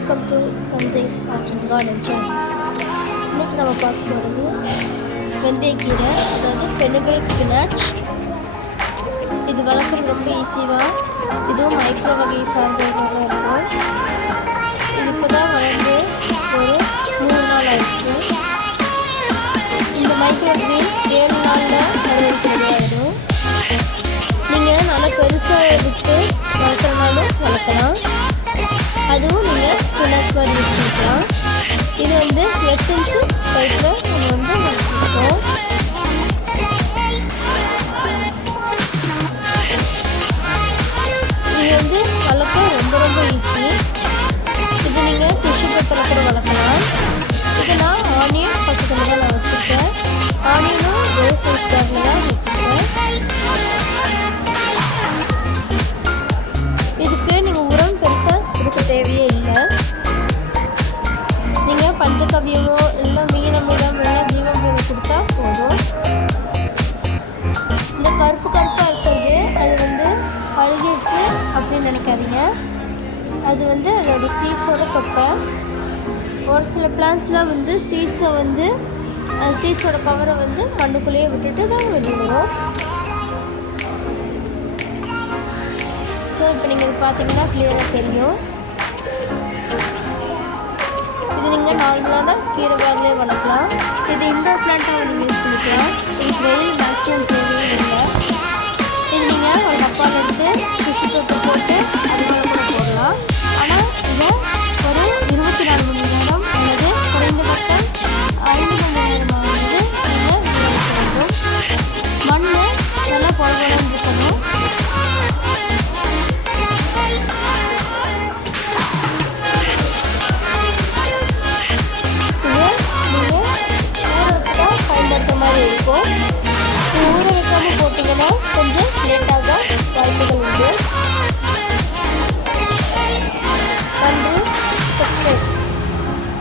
Welcome to sunrise art and garden channel. இன்றைக்கி நம்ம பார்க்க போகிறது வெந்தயக்கீரை, அதாவது ஃபெனுக்ரிக் ஸ்பினாச். இது வளர்க்குறது ரொம்ப ஈஸி தான். இதுவும் மைக்ரோ வகை சார்ந்ததாக இருக்கும். இது இப்போ தான் வளர்ந்து ஒரு 3 நாள் ஆயிடுச்சு. இந்த மைக்ரோ கிரீன் 7 நாளில் வளர்க்கிறது ஆகிடும். நீங்கள் நல்லா பெருசாக விட்டு வளர்க்குறனாலும் வளர்க்கலாம். அதுவும் நீங்கள் ஸ்பினாச் மாதிரி யூஸ் பண்ணிக்கலாம். இது வந்து 8 இன்ச்சு பைப்பில் நம்ம வளர்த்துருக்கோம். இது வளர்க்க ரொம்ப ஈஸி. இது நீங்கள் டிஷ்யூ பேப்பரில் கூட வளர்க்கலாம். இது நான் ஆனியன் பக்கத்தில் தான் நான் வச்சுருக்கேன். ஆனியனும் ஒரே சைஸ் பேக்கில் தான் வச்சுருக்கேன். இதுக்கு நீங்கள் உரம் பெருசாக கொடுக்க தேவையே இல்லை. நீங்கள் பஞ்சகவ்யமோ இல்லை மீனமிடம் இல்லை ஜீவமிடம் கொடுத்தா போதும். இந்த கருப்பாக இருக்கிறது அது அழுகிடுச்சு அப்படின்னு நினைக்காதீங்க. அது அதோட சீட்ஸோட தொப்பை. ஒரு சில பிளான்ட்ஸ்லாம் சீட்ஸோட கவரை மண்ணுக்குள்ளேயே விட்டுட்டு தான் வெளியிடுவோம். ஸோ இப்போ நீங்கள் பார்த்தீங்கன்னா கிளியராக தெரியும். இது நீங்கள் நார்மலான கீரை பேக்லேயே வளர்க்கலாம். இது இன்டோர் பிளான்ட்டாக நீங்கள் யூஸ் பண்ணிக்கலாம். இதுக்கு வெயில் மேக்ஸிமம்